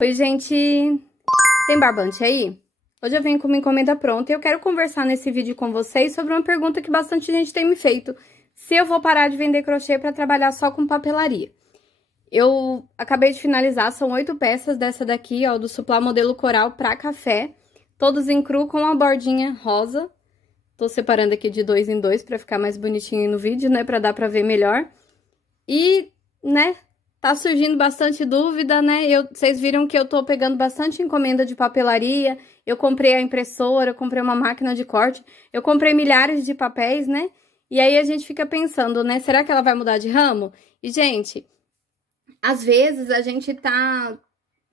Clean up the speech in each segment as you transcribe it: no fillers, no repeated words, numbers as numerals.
Oi, gente! Tem barbante aí? Hoje eu venho com uma encomenda pronta e eu quero conversar nesse vídeo com vocês sobre uma pergunta que bastante gente tem me feito. Se eu vou parar de vender crochê para trabalhar só com papelaria. Eu acabei de finalizar, são 8 peças dessa daqui, ó, do Suplá modelo coral para café. Todos em cru com a bordinha rosa. Tô separando aqui de 2 em 2 para ficar mais bonitinho no vídeo, né? Para dar para ver melhor. E, né, tá surgindo bastante dúvida, né? Vocês viram que eu tô pegando bastante encomenda de papelaria. Eu comprei a impressora, eu comprei uma máquina de corte. Eu comprei milhares de papéis, né? E aí a gente fica pensando, né? Será que ela vai mudar de ramo? E, gente, às vezes a gente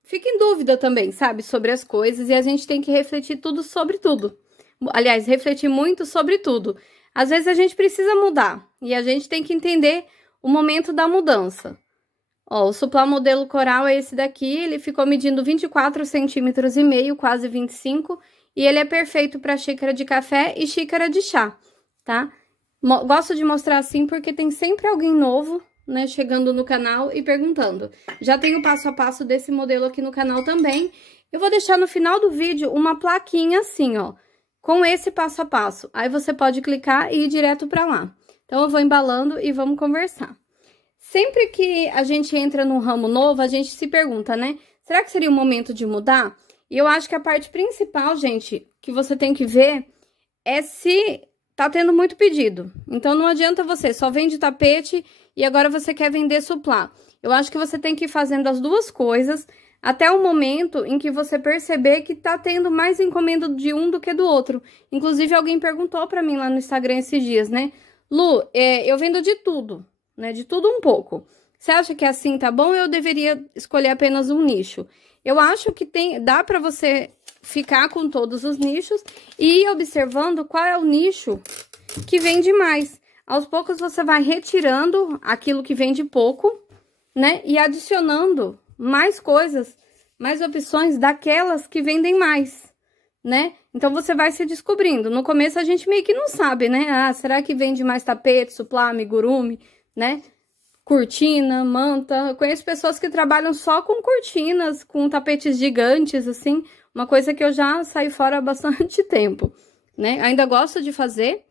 fica em dúvida também, sabe? Sobre as coisas. E a gente tem que refletir tudo sobre tudo. Aliás, refletir muito sobre tudo. Às vezes a gente precisa mudar. E a gente tem que entender o momento da mudança. Ó, o Suplá modelo coral é esse daqui, ele ficou medindo 24,5 centímetros, quase 25, e ele é perfeito para xícara de café e xícara de chá, tá? Gosto de mostrar assim porque tem sempre alguém novo, né, chegando no canal e perguntando. Já tem o passo a passo desse modelo aqui no canal também. Eu vou deixar no final do vídeo uma plaquinha assim, ó, com esse passo a passo. Aí você pode clicar e ir direto para lá. Então, eu vou embalando e vamos conversar. Sempre que a gente entra num ramo novo, a gente se pergunta, né? Será que seria o momento de mudar? E eu acho que a parte principal, gente, que você tem que ver é se tá tendo muito pedido. Então, não adianta você só vende tapete e agora você quer vender suplá. Eu acho que você tem que ir fazendo as duas coisas até o momento em que você perceber que tá tendo mais encomenda de um do que do outro. Inclusive, alguém perguntou pra mim lá no Instagram esses dias, né? Lu, eu vendo de tudo, né? De tudo um pouco. Você acha que assim tá bom ou eu deveria escolher apenas um nicho? Eu acho que dá pra você ficar com todos os nichos e ir observando qual é o nicho que vende mais. Aos poucos você vai retirando aquilo que vende pouco, né? E adicionando mais coisas, mais opções daquelas que vendem mais, né? Então, você vai se descobrindo. No começo, a gente meio que não sabe, né? Ah, será que vende mais tapete, suplá, amigurumi, né? Cortina, manta. Eu conheço pessoas que trabalham só com cortinas, com tapetes gigantes, assim. Uma coisa que eu já saí fora há bastante tempo, né? Ainda gosto de fazer,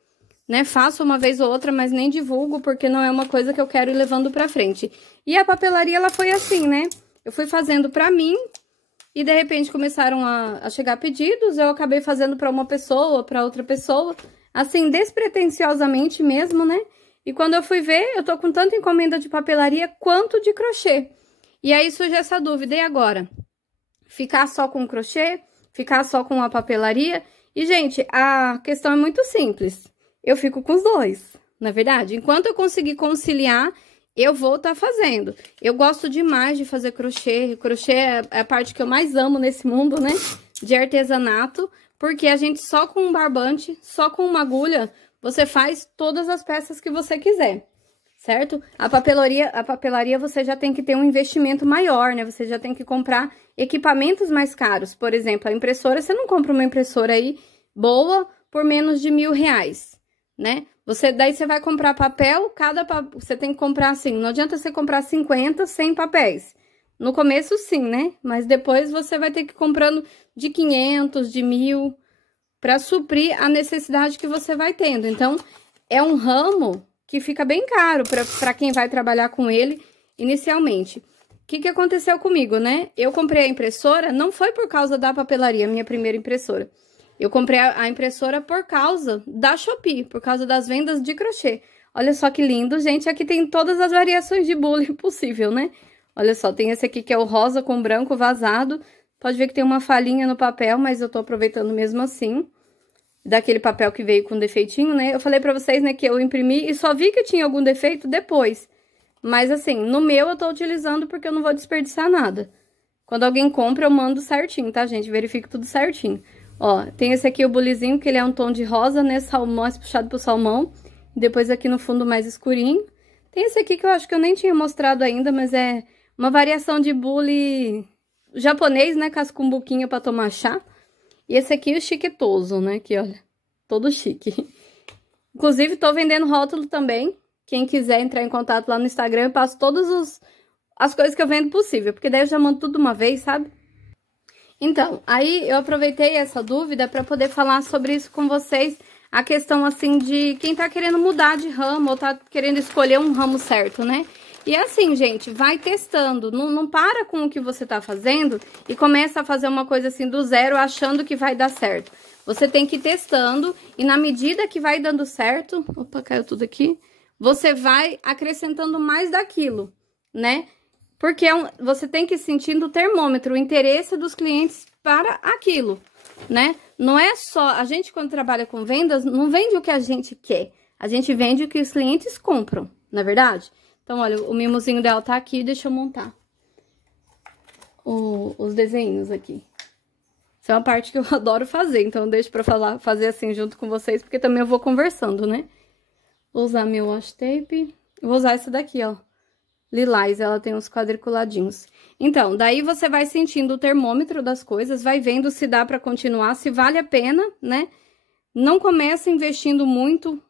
né? Faço uma vez ou outra, mas nem divulgo, porque não é uma coisa que eu quero ir levando pra frente. E a papelaria, ela foi assim, né? Eu fui fazendo pra mim. E, de repente, começaram a chegar pedidos, eu acabei fazendo para uma pessoa, para outra pessoa, assim, despretensiosamente mesmo, né? E quando eu fui ver, eu tô com tanta encomenda de papelaria quanto de crochê. E aí surge essa dúvida, e agora? Ficar só com crochê? Ficar só com a papelaria? E, gente, a questão é muito simples. Eu fico com os dois, na verdade. Enquanto eu conseguir conciliar, eu vou estar fazendo. Eu gosto demais de fazer crochê. Crochê é a parte que eu mais amo nesse mundo, né? De artesanato. Porque a gente só com um barbante, só com uma agulha, você faz todas as peças que você quiser, certo? A papelaria você já tem que ter um investimento maior, né? Você já tem que comprar equipamentos mais caros. Por exemplo, a impressora, você não compra uma impressora aí boa por menos de R$1.000, né? Daí você vai comprar papel, você tem que comprar assim, não adianta você comprar 50, 100 papéis. No começo sim, né? Mas depois você vai ter que ir comprando de 500, de 1.000, para suprir a necessidade que você vai tendo. Então, é um ramo que fica bem caro para quem vai trabalhar com ele inicialmente. O que aconteceu comigo, né? Eu comprei a impressora, não foi por causa da papelaria, minha primeira impressora. Eu comprei a impressora por causa da Shopee, por causa das vendas de crochê. Olha só que lindo, gente. Aqui tem todas as variações de bule possível, né? Olha só, tem esse aqui que é o rosa com branco vazado. Pode ver que tem uma falhinha no papel, mas eu tô aproveitando mesmo assim. Daquele papel que veio com defeitinho, né? Eu falei pra vocês, né, que eu imprimi e só vi que tinha algum defeito depois. Mas assim, no meu eu tô utilizando porque eu não vou desperdiçar nada. Quando alguém compra, eu mando certinho, tá, gente? Verifico tudo certinho. Ó, tem esse aqui, o bulizinho, que ele é um tom de rosa, né? Mais puxado pro salmão. Depois aqui no fundo mais escurinho. Tem esse aqui que eu acho que eu nem tinha mostrado ainda, mas é uma variação de bule japonês, né? Com as cumbuquinhas pra tomar chá. E esse aqui é o chiquetoso, né? Que olha, todo chique. Inclusive, tô vendendo rótulo também. Quem quiser entrar em contato lá no Instagram, eu passo todas as coisas que eu vendo possível. Porque daí eu já mando tudo de uma vez, sabe? Então, aí eu aproveitei essa dúvida para poder falar sobre isso com vocês, a questão, assim, de quem tá querendo mudar de ramo ou tá querendo escolher um ramo certo, né? E assim, gente, vai testando, não para com o que você tá fazendo e começa a fazer uma coisa assim do zero achando que vai dar certo. Você tem que ir testando e na medida que vai dando certo, opa, caiu tudo aqui, você vai acrescentando mais daquilo, né? Porque você tem que ir sentindo o termômetro, o interesse dos clientes para aquilo, né? Não é só, a gente quando trabalha com vendas, não vende o que a gente quer, a gente vende o que os clientes compram, não é verdade? Então, olha, o mimosinho dela tá aqui, deixa eu montar os desenhos aqui. Isso é uma parte que eu adoro fazer, então deixo pra fazer assim junto com vocês, porque também eu vou conversando, né? Vou usar meu washi tape, vou usar essa daqui, ó, lilás, ela tem uns quadriculadinhos. Então, daí você vai sentindo o termômetro das coisas, vai vendo se dá pra continuar, se vale a pena, né? Não começa investindo muito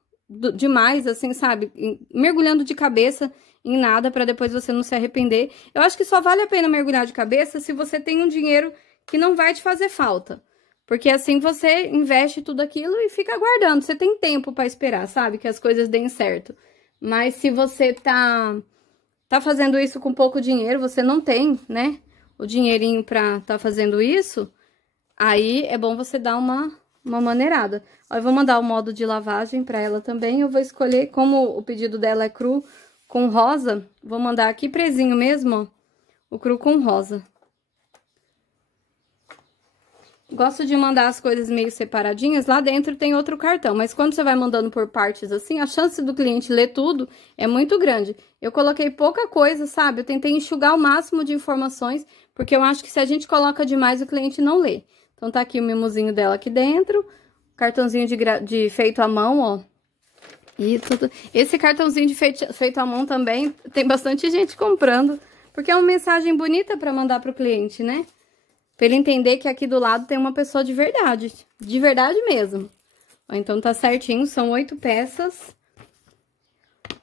demais, assim, sabe? Mergulhando de cabeça em nada pra depois você não se arrepender. Eu acho que só vale a pena mergulhar de cabeça se você tem um dinheiro que não vai te fazer falta. Porque assim você investe tudo aquilo e fica aguardando. Você tem tempo pra esperar, sabe? Que as coisas deem certo. Mas se você tá fazendo isso com pouco dinheiro, você não tem, né? O dinheirinho pra tá fazendo isso, aí é bom você dar uma maneirada. Ó, eu vou mandar o modo de lavagem pra ela também. Eu vou escolher, como o pedido dela é cru com rosa, vou mandar aqui presinho mesmo, ó, o cru com rosa. Gosto de mandar as coisas meio separadinhas, lá dentro tem outro cartão, mas quando você vai mandando por partes assim, a chance do cliente ler tudo é muito grande. Eu coloquei pouca coisa, sabe? Eu tentei enxugar o máximo de informações, porque eu acho que se a gente coloca demais, o cliente não lê. Então tá aqui o mimosinho dela aqui dentro, cartãozinho de feito à mão, ó. E tudo. Esse cartãozinho de feito à mão também tem bastante gente comprando, porque é uma mensagem bonita para mandar pro cliente, né? Pra ele entender que aqui do lado tem uma pessoa de verdade mesmo. Ó, então tá certinho, são 8 peças.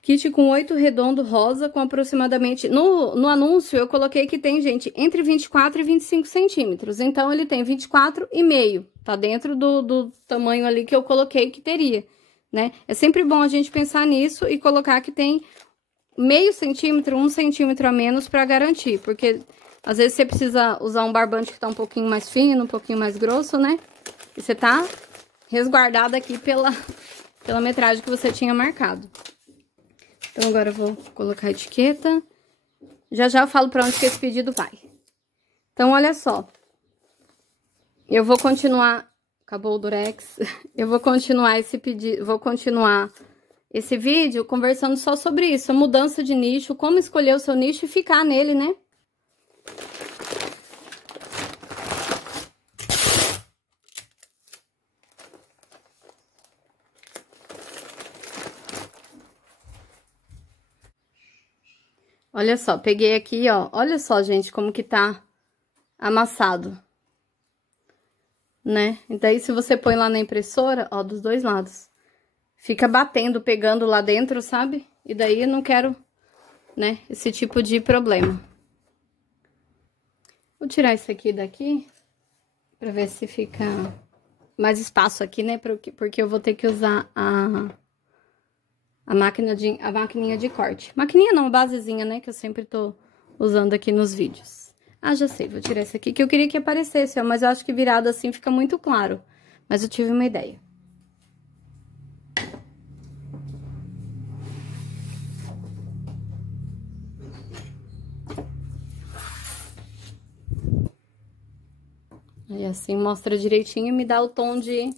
Kit com 8 redondo rosa, com aproximadamente... No anúncio eu coloquei que tem, gente, entre 24 e 25 centímetros. Então ele tem 24,5. Tá dentro do tamanho ali que eu coloquei que teria, né? É sempre bom a gente pensar nisso e colocar que tem meio centímetro, 1 centímetro a menos pra garantir, porque às vezes você precisa usar um barbante que tá um pouquinho mais fino, um pouquinho mais grosso, né? E você tá resguardado aqui pela metragem que você tinha marcado. Então agora eu vou colocar a etiqueta. Já já eu falo pra onde que esse pedido vai. Então olha só. Eu vou continuar... Acabou o durex. Eu vou continuar esse pedido, vou continuar esse vídeo conversando só sobre isso, a mudança de nicho, como escolher o seu nicho e ficar nele, né? Olha só, peguei aqui, ó, olha só, gente, como que tá amassado, né? E daí, se você põe lá na impressora, ó, dos dois lados, fica batendo, pegando lá dentro, sabe? E daí eu não quero, né, esse tipo de problema. Vou tirar isso aqui daqui, pra ver se fica mais espaço aqui, né? Porque eu vou ter que usar a maquininha de corte. Maquininha não, basezinha, né? Que eu sempre tô usando aqui nos vídeos. Ah, já sei, vou tirar esse aqui, que eu queria que aparecesse, ó, mas eu acho que virado assim fica muito claro. Mas eu tive uma ideia. Aí assim mostra direitinho e me dá o tom de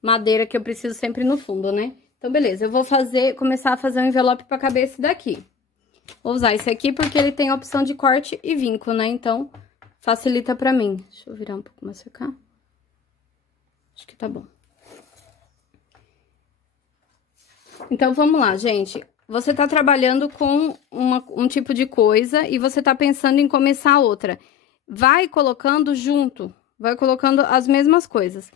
madeira que eu preciso sempre no fundo, né? Então, beleza, eu vou começar a fazer um envelope pra caber esse daqui. Vou usar esse aqui porque ele tem a opção de corte e vinco, né? Então, facilita pra mim. Deixa eu virar um pouco mais pra cá. Acho que tá bom. Então, vamos lá, gente. Você tá trabalhando com um tipo de coisa e você tá pensando em começar outra. Vai colocando junto, vai colocando as mesmas coisas.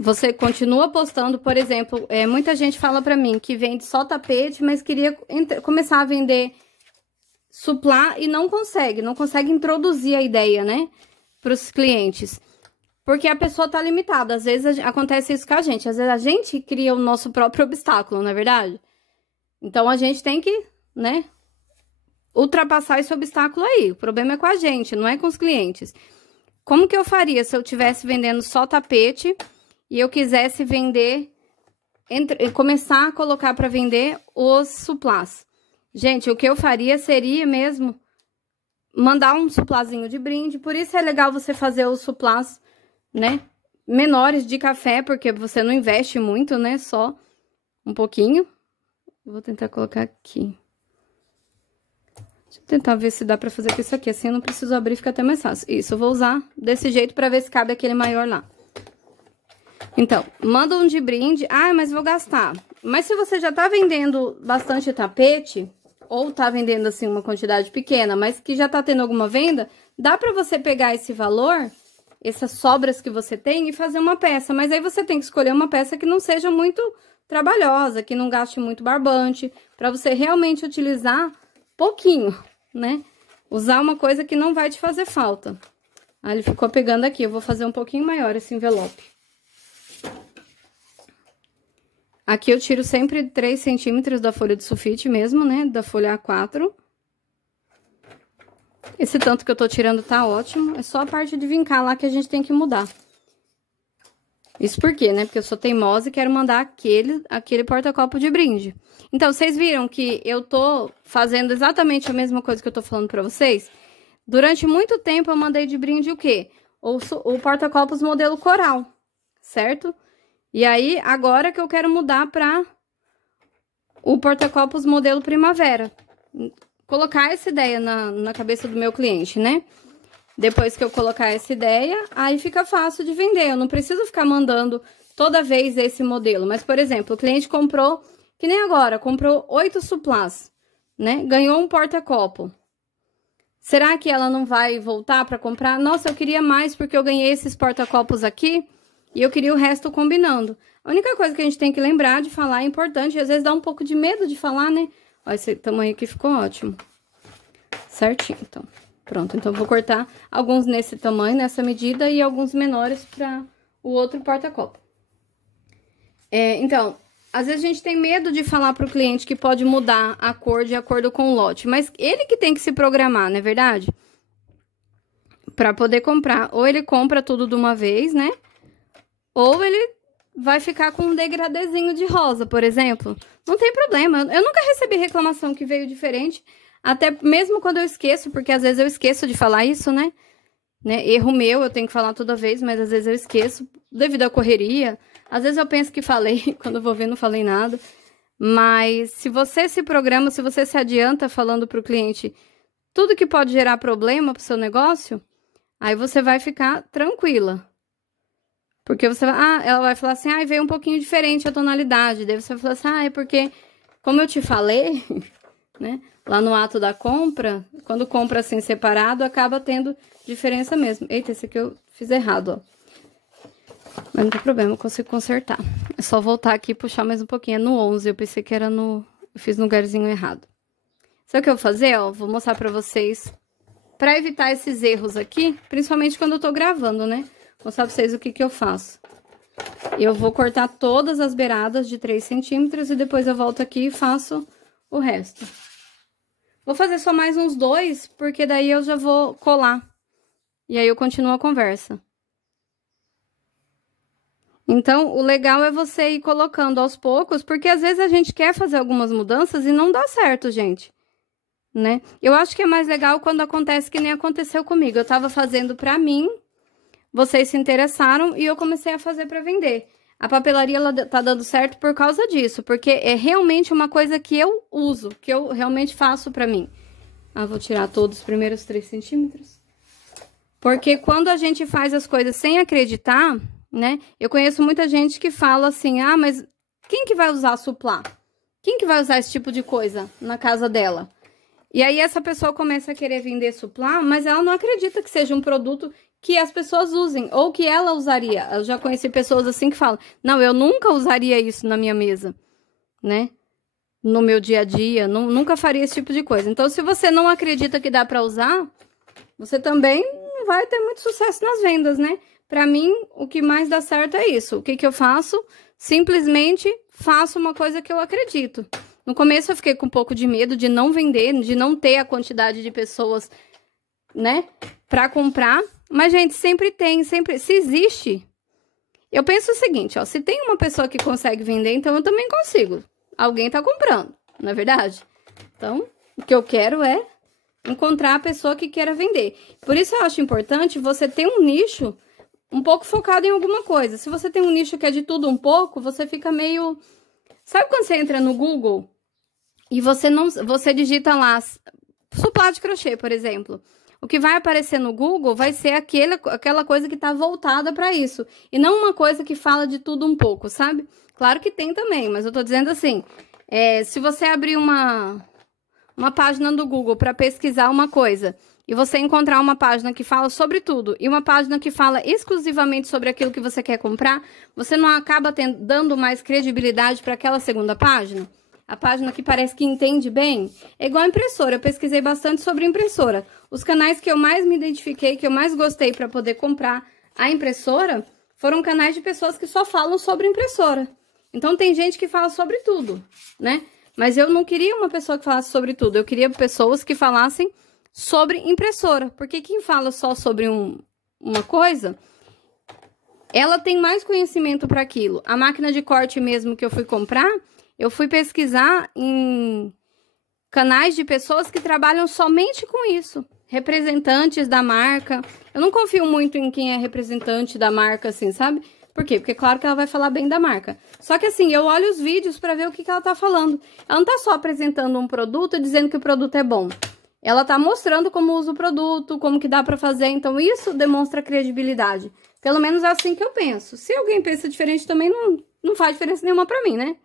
Você continua postando, por exemplo, muita gente fala pra mim que vende só tapete, mas queria começar a vender suplá e não consegue introduzir a ideia, né? pros clientes? Porque a pessoa tá limitada. Às vezes acontece isso com a gente. Às vezes a gente cria o nosso próprio obstáculo, não é verdade? Então a gente tem que, né, ultrapassar esse obstáculo aí. O problema é com a gente, não é com os clientes. Como que eu faria se eu estivesse vendendo só tapete e eu quisesse vender, começar a colocar para vender os suplás? Gente, o que eu faria seria mesmo mandar um suplazinho de brinde. Por isso é legal você fazer os suplás, né, menores de café, porque você não investe muito, né, só um pouquinho. Vou tentar colocar aqui. Deixa eu tentar ver se dá pra fazer com isso aqui, assim eu não preciso abrir, fica até mais fácil. Isso, eu vou usar desse jeito pra ver se cabe aquele maior lá. Então, manda um de brinde. Ah, mas vou gastar. Mas se você já tá vendendo bastante tapete, ou tá vendendo, assim, uma quantidade pequena, mas que já tá tendo alguma venda, dá pra você pegar esse valor, essas sobras que você tem, e fazer uma peça. Mas aí você tem que escolher uma peça que não seja muito trabalhosa, que não gaste muito barbante, pra você realmente utilizar pouquinho, né? Usar uma coisa que não vai te fazer falta. Ah, ele ficou pegando aqui. Eu vou fazer um pouquinho maior esse envelope. Aqui eu tiro sempre 3 centímetros da folha de sulfite mesmo, né? Da folha A4. Esse tanto que eu tô tirando tá ótimo. É só a parte de vincar lá que a gente tem que mudar. Isso por quê, né? Porque eu sou teimosa e quero mandar aquele porta-copo de brinde. Então, vocês viram que eu tô fazendo exatamente a mesma coisa que eu tô falando pra vocês? Durante muito tempo eu mandei de brinde o quê? O porta-copos modelo coral, certo? E aí, agora que eu quero mudar pra o porta-copos modelo primavera. Colocar essa ideia na cabeça do meu cliente, né? Depois que eu colocar essa ideia, aí fica fácil de vender. Eu não preciso ficar mandando toda vez esse modelo. Mas, por exemplo, o cliente comprou, que nem agora, comprou 8 suplás, né? Ganhou um porta-copo. Será que ela não vai voltar para comprar? Nossa, eu queria mais porque eu ganhei esses porta-copos aqui e eu queria o resto combinando. A única coisa que a gente tem que lembrar de falar é importante, e às vezes dá um pouco de medo de falar, né? Olha, esse tamanho aqui ficou ótimo. Certinho, então. Pronto, então vou cortar alguns nesse tamanho, nessa medida, e alguns menores para o outro porta-copo. Então, às vezes a gente tem medo de falar para o cliente que pode mudar a cor de acordo com o lote, mas ele que tem que se programar, não é verdade? Para poder comprar. Ou ele compra tudo de uma vez, né? Ou ele vai ficar com um degradezinho de rosa, por exemplo. Não tem problema. Eu nunca recebi reclamação que veio diferente. Até mesmo quando eu esqueço, porque às vezes eu esqueço de falar isso, né? Erro meu, eu tenho que falar toda vez, mas às vezes eu esqueço, devido à correria. Às vezes eu penso que falei, quando eu vou ver não falei nada. Mas se você se programa, se você se adianta falando para o cliente tudo que pode gerar problema para o seu negócio, aí você vai ficar tranquila. Porque você vai, ela vai falar assim, veio um pouquinho diferente a tonalidade. Daí você vai falar assim, é porque, como eu te falei, né? Lá no ato da compra, quando compra assim separado, acaba tendo diferença mesmo. Eita, esse aqui eu fiz errado, ó. Mas não tem problema, eu consigo consertar. É só voltar aqui e puxar mais um pouquinho. É no 11, eu pensei que era no... Eu fiz no lugarzinho errado. Sabe o que eu vou fazer, ó? Vou mostrar pra vocês. Pra evitar esses erros aqui, principalmente quando eu tô gravando, né? Vou mostrar pra vocês o que eu faço. Eu vou cortar todas as beiradas de 3 centímetros e depois eu volto aqui e faço o resto. Vou fazer só mais uns 2, porque daí eu já vou colar. E aí eu continuo a conversa. Então, o legal é você ir colocando aos poucos, porque às vezes a gente quer fazer algumas mudanças e não dá certo, gente. Né? Eu acho que é mais legal quando acontece que nem aconteceu comigo. Eu tava fazendo pra mim, vocês se interessaram e eu comecei a fazer pra vender. A papelaria ela tá dando certo por causa disso, porque é realmente uma coisa que eu uso, que eu realmente faço pra mim. Vou tirar todos os primeiros 3 centímetros. Porque quando a gente faz as coisas sem acreditar, né? Eu conheço muita gente que fala assim, mas quem que vai usar suplá? Quem que vai usar esse tipo de coisa na casa dela? E aí essa pessoa começa a querer vender suplá, mas ela não acredita que seja um produto que as pessoas usem, ou que ela usaria. Eu já conheci pessoas assim que falam, não, eu nunca usaria isso na minha mesa, né? No meu dia a dia, nunca faria esse tipo de coisa. Então, se você não acredita que dá pra usar, você também não vai ter muito sucesso nas vendas, né? Pra mim, o que mais dá certo é isso. O que que eu faço? Simplesmente faço uma coisa que eu acredito. No começo eu fiquei com um pouco de medo de não vender, de não ter a quantidade de pessoas, né, pra comprar. Mas, gente, sempre tem, sempre, se existe. Eu penso o seguinte, ó, se tem uma pessoa que consegue vender, então eu também consigo. Alguém tá comprando, não é verdade? Então, o que eu quero é encontrar a pessoa que queira vender. Por isso eu acho importante você ter um nicho um pouco focado em alguma coisa. Se você tem um nicho que é de tudo um pouco, você fica meio... Sabe quando você entra no Google e você digita lá suplá de crochê, por exemplo? O que vai aparecer no Google vai ser aquela coisa que tá voltada para isso. E não uma coisa que fala de tudo um pouco, sabe? Claro que tem também, mas eu tô dizendo assim, se você abrir uma página do Google para pesquisar uma coisa e você encontrar uma página que fala sobre tudo e uma página que fala exclusivamente sobre aquilo que você quer comprar, você não acaba dando mais credibilidade para aquela segunda página? A página que parece que entende bem? É igual a impressora, eu pesquisei bastante sobre impressora. Os canais que eu mais me identifiquei, que eu mais gostei para poder comprar a impressora, foram canais de pessoas que só falam sobre impressora. Então tem gente que fala sobre tudo, né? Mas eu não queria uma pessoa que falasse sobre tudo, eu queria pessoas que falassem sobre impressora. Porque quem fala só sobre uma coisa, ela tem mais conhecimento para aquilo. A máquina de corte mesmo que eu fui comprar, eu fui pesquisar em canais de pessoas que trabalham somente com isso. Representantes da marca. Eu não confio muito em quem é representante da marca, assim, sabe? Por quê? Porque claro que ela vai falar bem da marca. Só que assim, eu olho os vídeos pra ver o que ela tá falando. Ela não tá só apresentando um produto e dizendo que o produto é bom. Ela tá mostrando como usa o produto, como que dá pra fazer. Então isso demonstra credibilidade. Pelo menos é assim que eu penso. Se alguém pensa diferente também, não faz diferença nenhuma pra mim, né?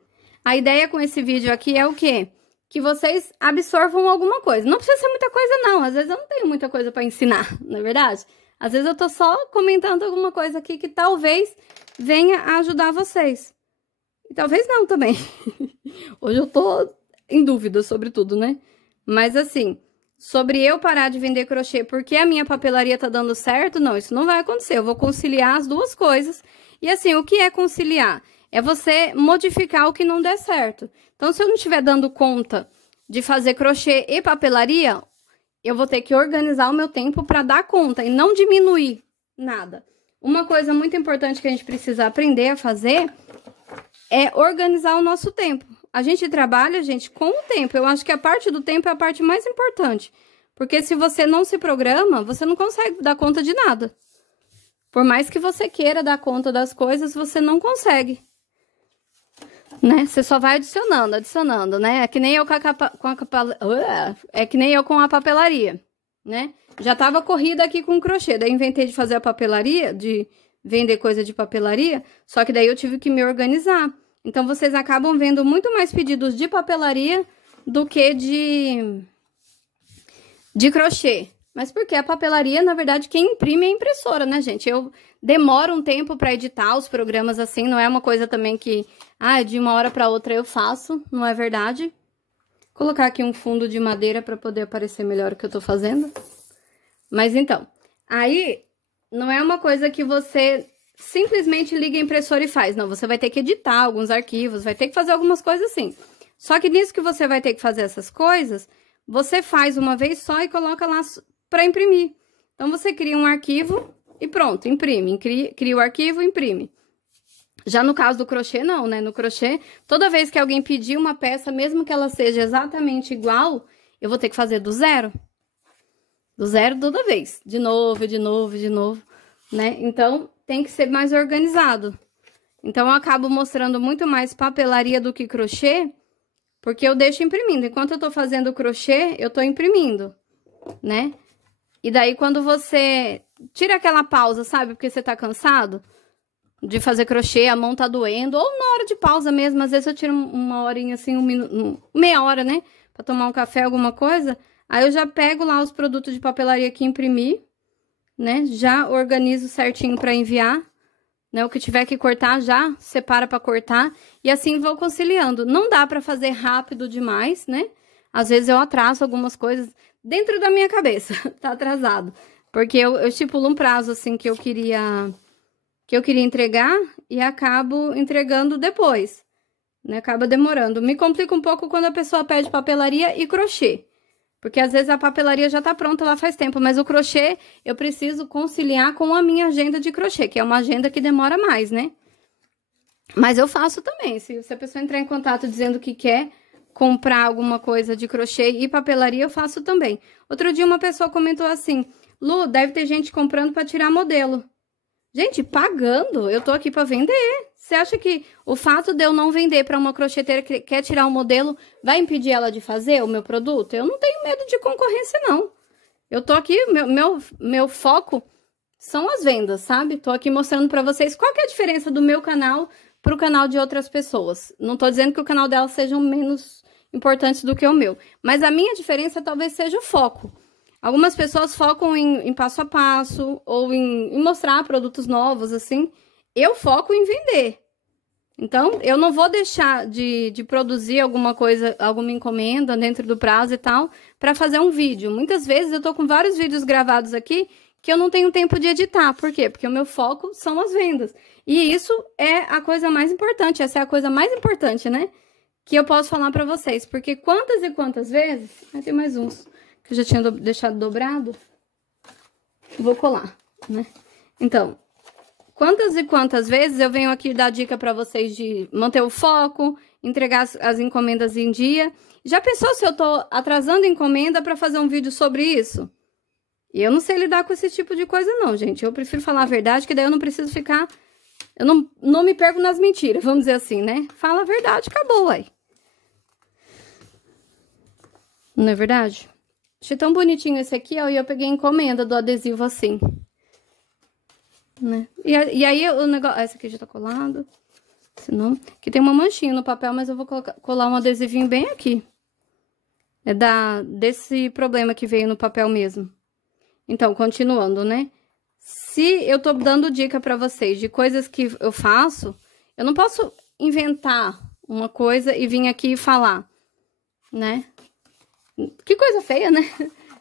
A ideia com esse vídeo aqui é o quê? Que vocês absorvam alguma coisa. Não precisa ser muita coisa, não. Às vezes eu não tenho muita coisa pra ensinar, não é verdade? Às vezes eu tô só comentando alguma coisa aqui que talvez venha a ajudar vocês. E talvez não também. Hoje eu tô em dúvida sobre tudo, né? Mas assim, sobre eu parar de vender crochê porque a minha papelaria tá dando certo, não, isso não vai acontecer. Eu vou conciliar as duas coisas. E assim, o que é conciliar? É você modificar o que não der certo. Então, se eu não estiver dando conta de fazer crochê e papelaria, eu vou ter que organizar o meu tempo para dar conta e não diminuir nada. Uma coisa muito importante que a gente precisa aprender a fazer é organizar o nosso tempo. A gente trabalha, gente, com o tempo. Eu acho que a parte do tempo é a parte mais importante. Porque se você não se programa, você não consegue dar conta de nada. Por mais que você queira dar conta das coisas, você não consegue. Né? Você só vai adicionando, né? É que nem eu com a papelaria, né? Já tava corrida aqui com o crochê, daí inventei de fazer a papelaria, de vender coisa de papelaria, só que daí eu tive que me organizar. Então, vocês acabam vendo muito mais pedidos de papelaria do que de crochê. Mas porque a papelaria, na verdade, quem imprime é a impressora, né, gente? Eu demoro um tempo para editar os programas assim, não é uma coisa também que, de uma hora para outra eu faço, não é verdade? Vou colocar aqui um fundo de madeira para poder aparecer melhor o que eu tô fazendo. Mas então, aí não é uma coisa que você simplesmente liga a impressora e faz. Não, você vai ter que editar alguns arquivos, vai ter que fazer algumas coisas assim. Só que nisso que você vai ter que fazer essas coisas, você faz uma vez só e coloca lá para imprimir. Então, você cria um arquivo e pronto, imprime. Cria o arquivo e imprime. Já no caso do crochê, não, né? No crochê, toda vez que alguém pedir uma peça, mesmo que ela seja exatamente igual, eu vou ter que fazer do zero. Do zero toda vez. De novo, né? Então, tem que ser mais organizado. Então, eu acabo mostrando muito mais papelaria do que crochê, porque eu deixo imprimindo. Enquanto eu tô fazendo o crochê, eu tô imprimindo, né? E daí, quando você tira aquela pausa, sabe? Porque você tá cansado de fazer crochê, a mão tá doendo. Ou na hora de pausa mesmo, às vezes eu tiro uma horinha assim, meia hora, né? Pra tomar um café, alguma coisa. Aí eu já pego lá os produtos de papelaria que imprimi, né? Já organizo certinho pra enviar, né? O que tiver que cortar, já separa pra cortar. E assim vou conciliando. Não dá pra fazer rápido demais, né? Às vezes eu atraso algumas coisas dentro da minha cabeça, tá atrasado. Porque eu estipulo um prazo, assim, que eu queria entregar e acabo entregando depois, né? Acaba demorando. Me complica um pouco quando a pessoa pede papelaria e crochê. Porque às vezes a papelaria já tá pronta lá faz tempo, mas o crochê eu preciso conciliar com a minha agenda de crochê, que é uma agenda que demora mais, né? Mas eu faço também. Se a pessoa entrar em contato dizendo que quer comprar alguma coisa de crochê e papelaria, eu faço também. Outro dia uma pessoa comentou assim: Lu, deve ter gente comprando para tirar modelo. Gente, pagando, eu tô aqui para vender. Você acha que o fato de eu não vender para uma crocheteira que quer tirar um modelo vai impedir ela de fazer o meu produto? Eu não tenho medo de concorrência, não. Eu tô aqui, meu foco são as vendas, sabe? Tô aqui mostrando para vocês qual que é a diferença do meu canal pro canal de outras pessoas. Não tô dizendo que o canal delas sejam menos importantes do que o meu, mas a minha diferença talvez seja o foco. Algumas pessoas focam em passo a passo ou em mostrar produtos novos, assim. Eu foco em vender. Então, eu não vou deixar de produzir alguma coisa, alguma encomenda dentro do prazo e tal, para fazer um vídeo. Muitas vezes eu tô com vários vídeos gravados aqui que eu não tenho tempo de editar. Por quê? Porque o meu foco são as vendas. E isso é a coisa mais importante, essa é a coisa mais importante, né? Que eu posso falar pra vocês. Porque quantas e quantas vezes... Ah, tem mais uns que eu já tinha deixado dobrado. Vou colar, né? Então, quantas e quantas vezes eu venho aqui dar dica pra vocês de manter o foco, entregar as encomendas em dia. Já pensou se eu tô atrasando encomenda pra fazer um vídeo sobre isso? E eu não sei lidar com esse tipo de coisa não, gente. Eu prefiro falar a verdade, que daí eu não preciso ficar... Eu não me perco nas mentiras, vamos dizer assim, né? Fala a verdade, acabou, ué. Não é verdade? Achei tão bonitinho esse aqui, ó, e eu peguei encomenda do adesivo assim. Né? E aí o negócio... Esse aqui já tá colado. Senão... Aqui tem uma manchinha no papel, mas eu vou colar um adesivinho bem aqui. É desse problema que veio no papel mesmo. Então, continuando, né? Se eu tô dando dica pra vocês de coisas que eu faço, eu não posso inventar uma coisa e vir aqui e falar, né? Que coisa feia, né?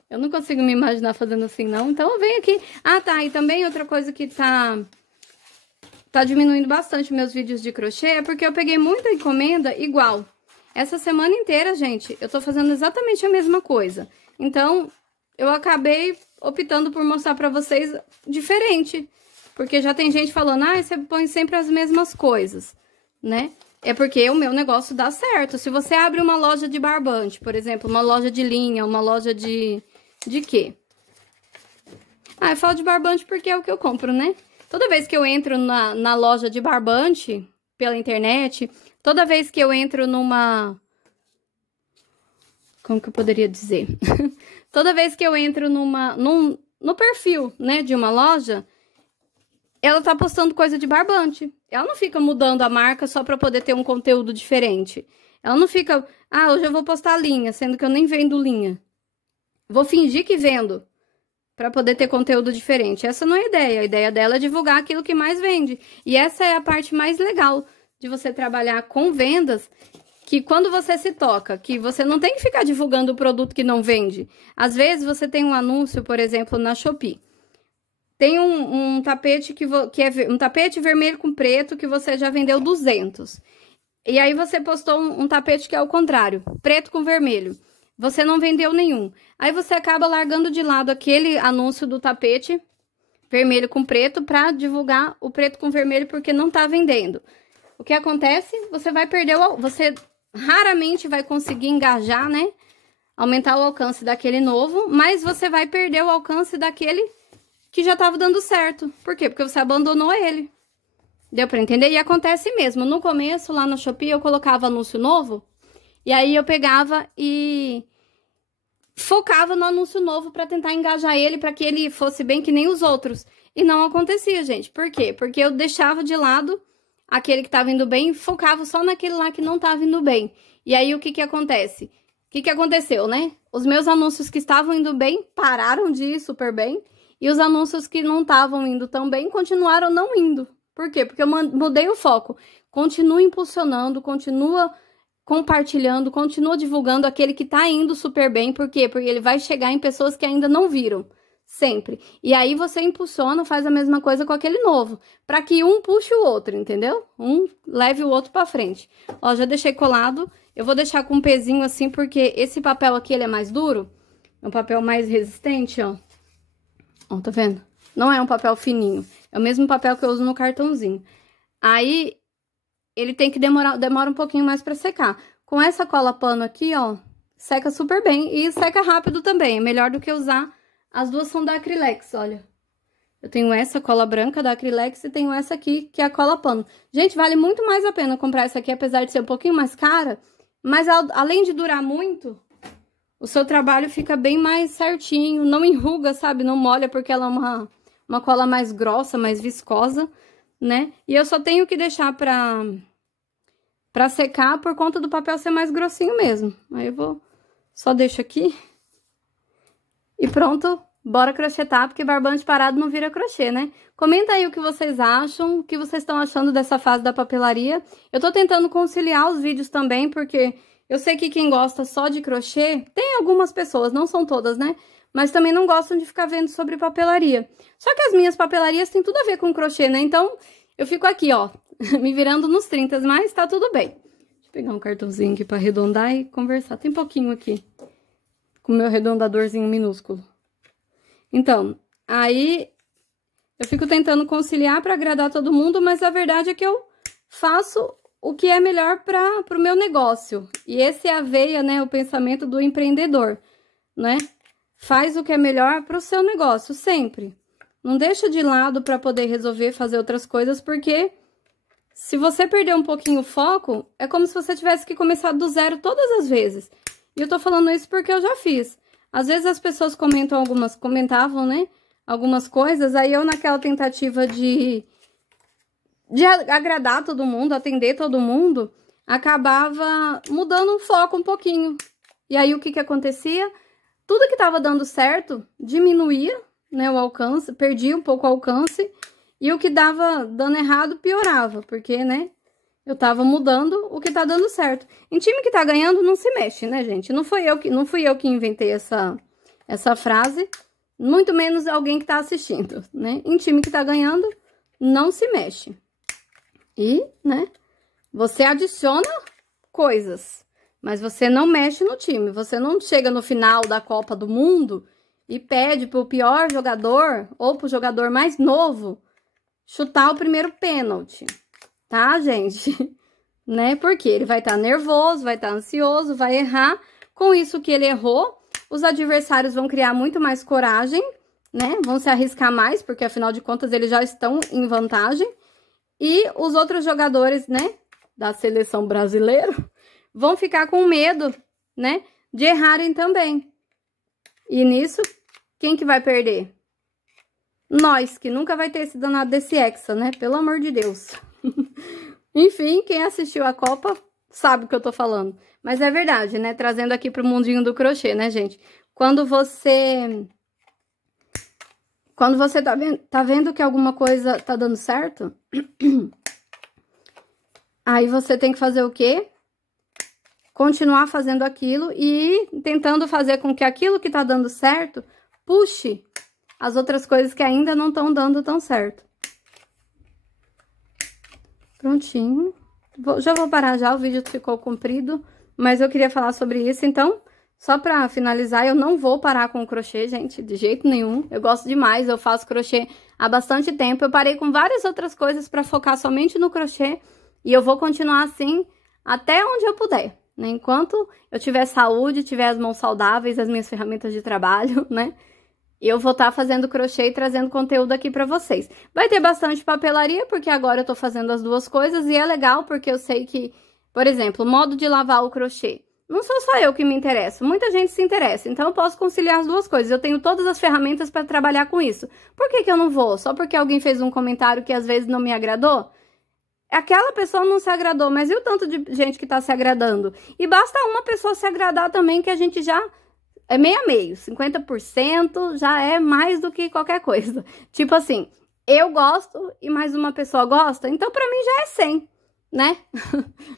Eu não consigo me imaginar fazendo assim, não. Então, eu venho aqui... Ah, tá. E também outra coisa que tá diminuindo bastante meus vídeos de crochê é porque eu peguei muita encomenda igual. Essa semana inteira, gente, eu tô fazendo exatamente a mesma coisa. Então, eu acabei optando por mostrar pra vocês diferente. Porque já tem gente falando, ah, você põe sempre as mesmas coisas, né? É porque o meu negócio dá certo. Se você abre uma loja de barbante, por exemplo, uma loja de linha, uma loja de quê? Ah, eu falo de barbante porque é o que eu compro, né? Toda vez que eu entro na loja de barbante pela internet, toda vez que eu entro numa... Como que eu poderia dizer? Toda vez que eu entro no perfil, né, de uma loja, ela tá postando coisa de barbante. Ela não fica mudando a marca só pra poder ter um conteúdo diferente. Ela não fica, ah, hoje eu vou postar linha, sendo que eu nem vendo linha. Vou fingir que vendo, pra poder ter conteúdo diferente. Essa não é a ideia. A ideia dela é divulgar aquilo que mais vende. E essa é a parte mais legal de você trabalhar com vendas, que quando você se toca, que você não tem que ficar divulgando o produto que não vende. Às vezes, você tem um anúncio, por exemplo, na Shopee. Tem um tapete que é um tapete vermelho com preto que você já vendeu 200. E aí, você postou um tapete que é o contrário, preto com vermelho. Você não vendeu nenhum. Aí, você acaba largando de lado aquele anúncio do tapete vermelho com preto para divulgar o preto com vermelho porque não tá vendendo. O que acontece? Você vai perder você raramente vai conseguir engajar, né? Aumentar o alcance daquele novo, mas você vai perder o alcance daquele que já estava dando certo. Por quê? Porque você abandonou ele. Deu para entender? E acontece mesmo. No começo, lá no Shopee, eu colocava anúncio novo, e aí eu pegava e focava no anúncio novo para tentar engajar ele, para que ele fosse bem que nem os outros. E não acontecia, gente. Por quê? Porque eu deixava de lado aquele que estava indo bem e focava só naquele lá que não estava indo bem. E aí, o que que acontece? O que que aconteceu, né? Os meus anúncios que estavam indo bem pararam de ir super bem. E os anúncios que não estavam indo tão bem continuaram não indo. Por quê? Porque eu mudei o foco. Continua impulsionando, continua compartilhando, continua divulgando aquele que tá indo super bem. Por quê? Porque ele vai chegar em pessoas que ainda não viram, sempre. E aí você impulsiona, faz a mesma coisa com aquele novo, para que um puxe o outro, entendeu? Um leve o outro para frente. Ó, já deixei colado. Eu vou deixar com um pezinho assim, porque esse papel aqui, ele é mais duro. É um papel mais resistente, ó. Ó, tá vendo? Não é um papel fininho. É o mesmo papel que eu uso no cartãozinho. Aí, ele tem que demora um pouquinho mais pra secar. Com essa cola pano aqui, ó, seca super bem e seca rápido também. É melhor do que usar... As duas são da Acrylex, olha. Eu tenho essa cola branca da Acrylex e tenho essa aqui, que é a cola pano. Gente, vale muito mais a pena comprar essa aqui, apesar de ser um pouquinho mais cara. Mas além de durar muito, o seu trabalho fica bem mais certinho. Não enruga, sabe? Não molha, porque ela é uma cola mais grossa, mais viscosa, né? E eu só tenho que deixar pra secar por conta do papel ser mais grossinho mesmo. Aí eu vou... Só deixo aqui... E pronto, bora crochetar, porque barbante parado não vira crochê, né? Comenta aí o que vocês acham, o que vocês estão achando dessa fase da papelaria. Eu tô tentando conciliar os vídeos também, porque eu sei que quem gosta só de crochê, tem algumas pessoas, não são todas, né? Mas também não gostam de ficar vendo sobre papelaria. Só que as minhas papelarias têm tudo a ver com crochê, né? Então, eu fico aqui, ó, me virando nos 30, mas tá tudo bem. Deixa eu pegar um cartãozinho aqui pra arredondar e conversar. Tem pouquinho aqui. Com o meu arredondadorzinho minúsculo. Então, aí eu fico tentando conciliar para agradar todo mundo, mas a verdade é que eu faço o que é melhor para o meu negócio. E esse é a veia, né, o pensamento do empreendedor, né? Faz o que é melhor para o seu negócio, sempre. Não deixa de lado para poder resolver fazer outras coisas, porque se você perder um pouquinho o foco, é como se você tivesse que começar do zero todas as vezes. E eu tô falando isso porque eu já fiz. Às vezes as pessoas comentavam, né, algumas coisas, aí eu naquela tentativa de agradar todo mundo, atender todo mundo, acabava mudando o foco um pouquinho. E aí o que que acontecia? Tudo que tava dando certo diminuía, né, o alcance, perdia um pouco o alcance, e o que dava dando errado piorava, porque, né, eu tava mudando o que tá dando certo. Em time que tá ganhando, não se mexe, né, gente? Não fui eu que inventei essa frase, muito menos alguém que tá assistindo, né? Em time que tá ganhando, não se mexe. E, né, você adiciona coisas, mas você não mexe no time. Você não chega no final da Copa do Mundo e pede pro pior jogador ou pro jogador mais novo chutar o primeiro pênalti. Tá, gente? Né? Porque ele vai estar nervoso, vai estar ansioso, vai errar. Com isso que ele errou, os adversários vão criar muito mais coragem, né? Vão se arriscar mais, porque afinal de contas eles já estão em vantagem. E os outros jogadores, né, da seleção brasileira, vão ficar com medo, né, de errarem também. E nisso, quem que vai perder? Nós, que nunca vai ter esse danado desse Hexa, né? Pelo amor de Deus. Enfim, quem assistiu a Copa sabe o que eu tô falando. Mas é verdade, né? Trazendo aqui pro mundinho do crochê, né, gente? Quando você tá vendo que alguma coisa tá dando certo, aí você tem que fazer o quê? Continuar fazendo aquilo e tentando fazer com que aquilo que tá dando certo puxe as outras coisas que ainda não estão dando tão certo. Prontinho. Já vou parar já, o vídeo ficou comprido, mas eu queria falar sobre isso. Então, só pra finalizar, eu não vou parar com o crochê, gente, de jeito nenhum. Eu gosto demais, eu faço crochê há bastante tempo. Eu parei com várias outras coisas pra focar somente no crochê e eu vou continuar assim até onde eu puder, né? Enquanto eu tiver saúde, tiver as mãos saudáveis, as minhas ferramentas de trabalho, né? Eu vou estar fazendo crochê e trazendo conteúdo aqui pra vocês. Vai ter bastante papelaria, porque agora eu tô fazendo as duas coisas. E é legal, porque eu sei que, por exemplo, o modo de lavar o crochê. Não sou só eu que me interesso, muita gente se interessa. Então, eu posso conciliar as duas coisas. Eu tenho todas as ferramentas para trabalhar com isso. Por que que eu não vou? Só porque alguém fez um comentário que às vezes não me agradou? Aquela pessoa não se agradou, mas e o tanto de gente que tá se agradando? E basta uma pessoa se agradar também, que a gente já... É meio a meio, 50% já é mais do que qualquer coisa. Tipo assim, eu gosto e mais uma pessoa gosta, então pra mim já é 100, né?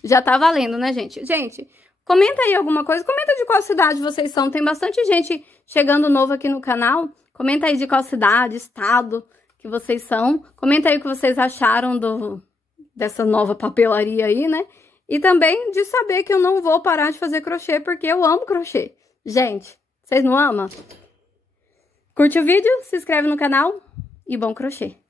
Já tá valendo, né, gente? Gente, comenta aí alguma coisa, comenta de qual cidade vocês são. Tem bastante gente chegando novo aqui no canal. Comenta aí de qual cidade, estado que vocês são. Comenta aí o que vocês acharam dessa nova papelaria aí, né? E também de saber que eu não vou parar de fazer crochê, porque eu amo crochê. Gente, vocês não amam? Curte o vídeo, se inscreve no canal e bom crochê!